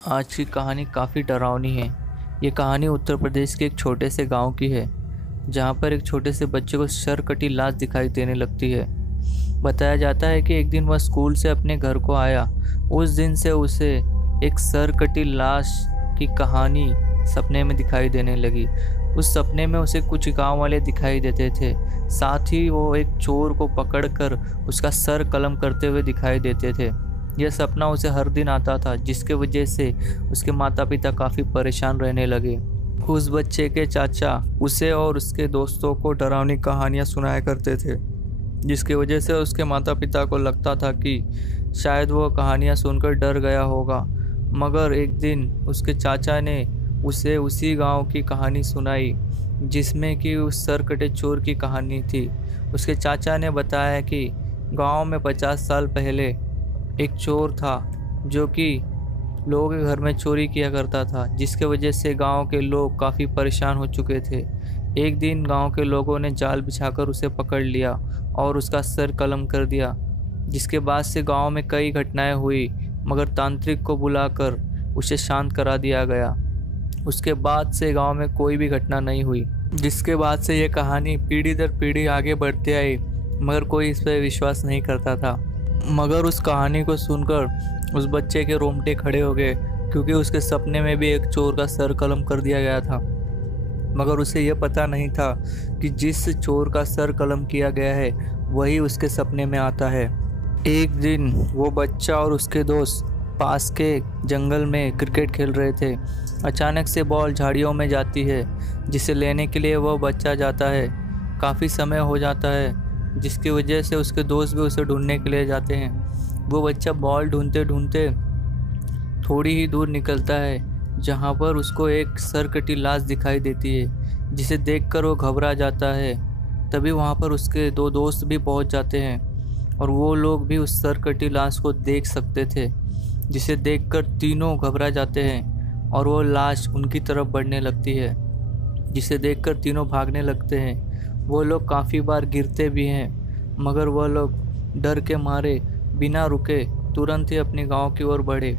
आज की कहानी काफ़ी डरावनी है। ये कहानी उत्तर प्रदेश के एक छोटे से गांव की है, जहां पर एक छोटे से बच्चे को सरकटी लाश दिखाई देने लगती है। बताया जाता है कि एक दिन वह स्कूल से अपने घर को आया। उस दिन से उसे एक सरकटी लाश की कहानी सपने में दिखाई देने लगी। उस सपने में उसे कुछ गांव वाले दिखाई देते थे, साथ ही वो एक चोर को पकड़कर उसका सर कलम करते हुए दिखाई देते थे। यह सपना उसे हर दिन आता था, जिसके वजह से उसके माता पिता काफ़ी परेशान रहने लगे। उस बच्चे के चाचा उसे और उसके दोस्तों को डरावनी कहानियां सुनाया करते थे, जिसकी वजह से उसके माता पिता को लगता था कि शायद वो कहानियां सुनकर डर गया होगा। मगर एक दिन उसके चाचा ने उसे उसी गांव की कहानी सुनाई, जिसमें कि उस सरकटे चोर की कहानी थी। उसके चाचा ने बताया कि गांव में 50 साल पहले एक चोर था, जो कि लोगों के घर में चोरी किया करता था, जिसके वजह से गांव के लोग काफ़ी परेशान हो चुके थे। एक दिन गांव के लोगों ने जाल बिछाकर उसे पकड़ लिया और उसका सर कलम कर दिया, जिसके बाद से गांव में कई घटनाएं हुई, मगर तांत्रिक को बुलाकर उसे शांत करा दिया गया। उसके बाद से गांव में कोई भी घटना नहीं हुई, जिसके बाद से ये कहानी पीढ़ी दर पीढ़ी आगे बढ़ती आई, मगर कोई इस पर विश्वास नहीं करता था। मगर उस कहानी को सुनकर उस बच्चे के रोंगटे खड़े हो गए, क्योंकि उसके सपने में भी एक चोर का सर कलम कर दिया गया था। मगर उसे यह पता नहीं था कि जिस चोर का सर कलम किया गया है वही उसके सपने में आता है। एक दिन वो बच्चा और उसके दोस्त पास के जंगल में क्रिकेट खेल रहे थे। अचानक से बॉल झाड़ियों में जाती है, जिसे लेने के लिए वह बच्चा जाता है। काफ़ी समय हो जाता है, जिसकी वजह से उसके दोस्त भी उसे ढूंढने के लिए जाते हैं। वो बच्चा बॉल ढूंढते ढूंढते थोड़ी ही दूर निकलता है, जहाँ पर उसको एक सरकटी लाश दिखाई देती है, जिसे देखकर वो घबरा जाता है। तभी वहाँ पर उसके दो दोस्त भी पहुँच जाते हैं, और वो लोग भी उस सरकटी लाश को देख सकते थे, जिसे देखकर तीनों घबरा जाते हैं और वो लाश उनकी तरफ बढ़ने लगती है, जिसे देखकर तीनों भागने लगते हैं। वो लोग काफ़ी बार गिरते भी हैं, मगर वह लोग डर के मारे बिना रुके तुरंत ही अपने गांव की ओर बढ़े।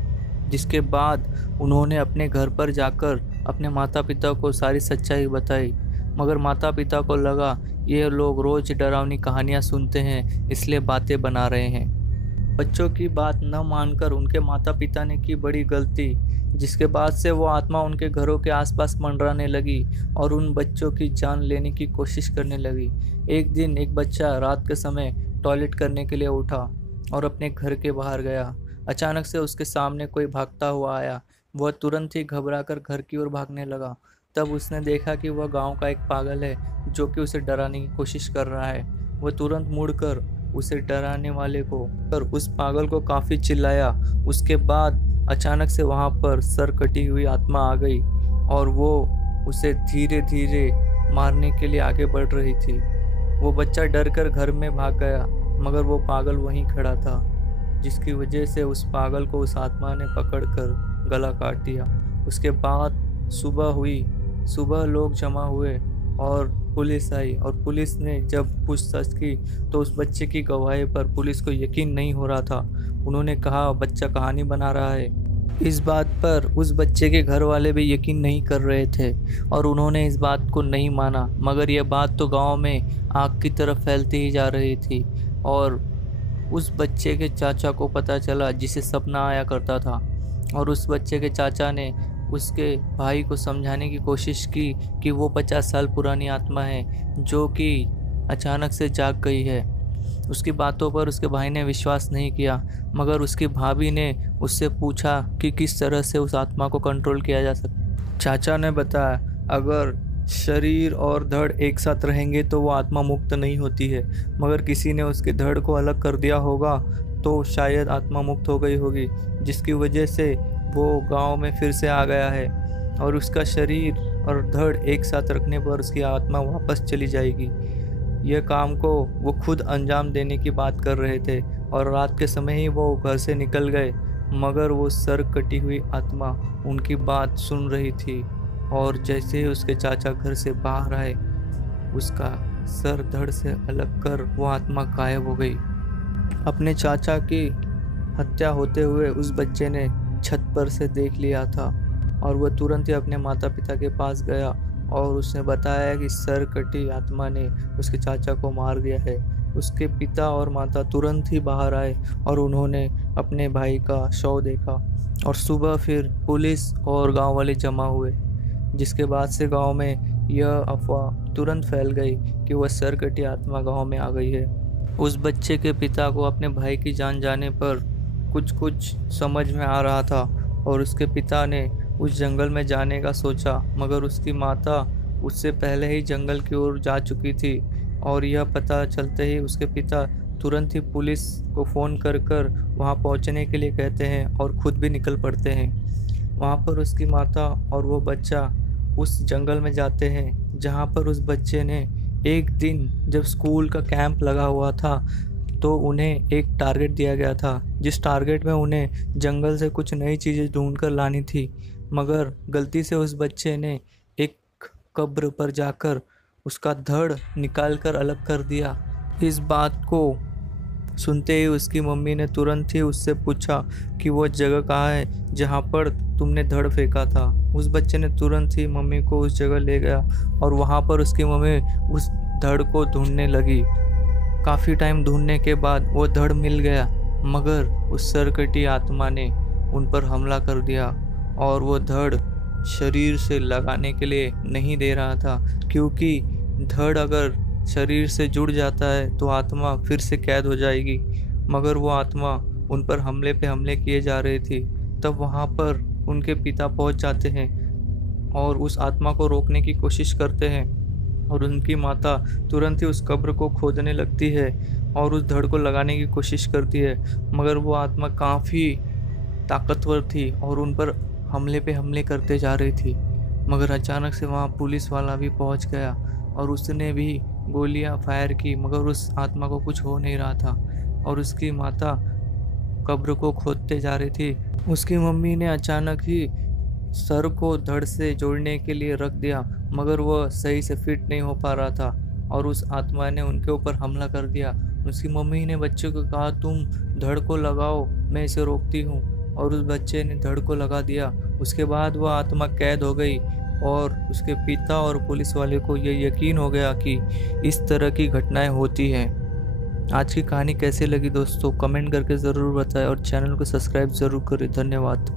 जिसके बाद उन्होंने अपने घर पर जाकर अपने माता पिता को सारी सच्चाई बताई। मगर माता पिता को लगा ये लोग रोज़ डरावनी कहानियां सुनते हैं, इसलिए बातें बना रहे हैं। बच्चों की बात न मानकर उनके माता पिता ने की बड़ी गलती, जिसके बाद से वो आत्मा उनके घरों के आसपास मंडराने लगी और उन बच्चों की जान लेने की कोशिश करने लगी। एक दिन एक बच्चा रात के समय टॉयलेट करने के लिए उठा और अपने घर के बाहर गया। अचानक से उसके सामने कोई भागता हुआ आया। वह तुरंत ही घबराकर घर की ओर भागने लगा। तब उसने देखा कि वह गांव का एक पागल है, जो कि उसे डराने की कोशिश कर रहा है। वह तुरंत मुड़कर उसे डराने वाले को और उस पागल को काफ़ी चिल्लाया। उसके बाद अचानक से वहाँ पर सर कटी हुई आत्मा आ गई और वो उसे धीरे धीरे मारने के लिए आगे बढ़ रही थी। वो बच्चा डर कर घर में भाग गया, मगर वो पागल वहीं खड़ा था, जिसकी वजह से उस पागल को उस आत्मा ने पकड़कर गला काट दिया। उसके बाद सुबह हुई। सुबह लोग जमा हुए और पुलिस आई, और पुलिस ने जब पूछताछ की तो उस बच्चे की गवाही पर पुलिस को यकीन नहीं हो रहा था। उन्होंने कहा बच्चा कहानी बना रहा है। इस बात पर उस बच्चे के घर वाले भी यकीन नहीं कर रहे थे और उन्होंने इस बात को नहीं माना। मगर यह बात तो गांव में आग की तरफ फैलती ही जा रही थी, और उस बच्चे के चाचा को पता चला, जिसे सपना आया करता था। और उस बच्चे के चाचा ने उसके भाई को समझाने की कोशिश की कि वो 50 साल पुरानी आत्मा है, जो कि अचानक से जाग गई है। उसकी बातों पर उसके भाई ने विश्वास नहीं किया, मगर उसकी भाभी ने उससे पूछा कि किस तरह से उस आत्मा को कंट्रोल किया जा सकता। चाचा ने बताया अगर शरीर और धड़ एक साथ रहेंगे तो वो आत्मा मुक्त नहीं होती है, मगर किसी ने उसके धड़ को अलग कर दिया होगा तो शायद आत्मा मुक्त हो गई होगी, जिसकी वजह से वो गांव में फिर से आ गया है और उसका शरीर और धड़ एक साथ रखने पर उसकी आत्मा वापस चली जाएगी। यह काम को वो खुद अंजाम देने की बात कर रहे थे और रात के समय ही वो घर से निकल गए, मगर वो सर कटी हुई आत्मा उनकी बात सुन रही थी। और जैसे ही उसके चाचा घर से बाहर आए, उसका सर धड़ से अलग कर वो आत्मा गायब हो गई। अपने चाचा की हत्या होते हुए उस बच्चे ने छत पर से देख लिया था और वह तुरंत ही अपने माता पिता के पास गया और उसने बताया कि सरकटी आत्मा ने उसके चाचा को मार दिया है। उसके पिता और माता तुरंत ही बाहर आए और उन्होंने अपने भाई का शव देखा और सुबह फिर पुलिस और गांव वाले जमा हुए, जिसके बाद से गांव में यह अफवाह तुरंत फैल गई कि वह सरकटी आत्मा गांव में आ गई है। उस बच्चे के पिता को अपने भाई की जान जाने पर कुछ कुछ समझ में आ रहा था और उसके पिता ने उस जंगल में जाने का सोचा, मगर उसकी माता उससे पहले ही जंगल की ओर जा चुकी थी और यह पता चलते ही उसके पिता तुरंत ही पुलिस को फ़ोन कर कर वहाँ पहुँचने के लिए कहते हैं और खुद भी निकल पड़ते हैं। वहाँ पर उसकी माता और वो बच्चा उस जंगल में जाते हैं जहाँ पर उस बच्चे ने एक दिन जब स्कूल का कैंप लगा हुआ था तो उन्हें एक टारगेट दिया गया था, जिस टारगेट में उन्हें जंगल से कुछ नई चीज़ें ढूंढ कर लानी थी, मगर गलती से उस बच्चे ने एक कब्र पर जाकर उसका धड़ निकाल कर अलग कर दिया। इस बात को सुनते ही उसकी मम्मी ने तुरंत ही उससे पूछा कि वो जगह कहाँ है जहाँ पर तुमने धड़ फेंका था। उस बच्चे ने तुरंत ही मम्मी को उस जगह ले गया और वहाँ पर उसकी मम्मी उस धड़ को ढूंढने लगी। काफ़ी टाइम ढूंढने के बाद वो धड़ मिल गया, मगर उस सरकटी आत्मा ने उन पर हमला कर दिया और वो धड़ शरीर से लगाने के लिए नहीं दे रहा था, क्योंकि धड़ अगर शरीर से जुड़ जाता है तो आत्मा फिर से कैद हो जाएगी। मगर वो आत्मा उन पर हमले पे हमले किए जा रही थी। तब वहाँ पर उनके पिता पहुँच जाते हैं और उस आत्मा को रोकने की कोशिश करते हैं और उनकी माता तुरंत ही उस कब्र को खोदने लगती है और उस धड़ को लगाने की कोशिश करती है, मगर वो आत्मा काफ़ी ताकतवर थी और उन पर हमले पे हमले करते जा रही थी। मगर अचानक से वहाँ पुलिस वाला भी पहुँच गया और उसने भी गोलियां फायर की, मगर उस आत्मा को कुछ हो नहीं रहा था और उसकी माता कब्र को खोदते जा रही थी। उसकी मम्मी ने अचानक ही सर को धड़ से जोड़ने के लिए रख दिया, मगर वह सही से फिट नहीं हो पा रहा था और उस आत्मा ने उनके ऊपर हमला कर दिया। उसकी मम्मी ने बच्चे को कहा, तुम धड़ को लगाओ, मैं इसे रोकती हूँ, और उस बच्चे ने धड़ को लगा दिया। उसके बाद वह आत्मा कैद हो गई और उसके पिता और पुलिस वाले को यह यकीन हो गया कि इस तरह की घटनाएं होती हैं। आज की कहानी कैसी लगी दोस्तों, कमेंट करके ज़रूर बताएं और चैनल को सब्सक्राइब ज़रूर करें। धन्यवाद।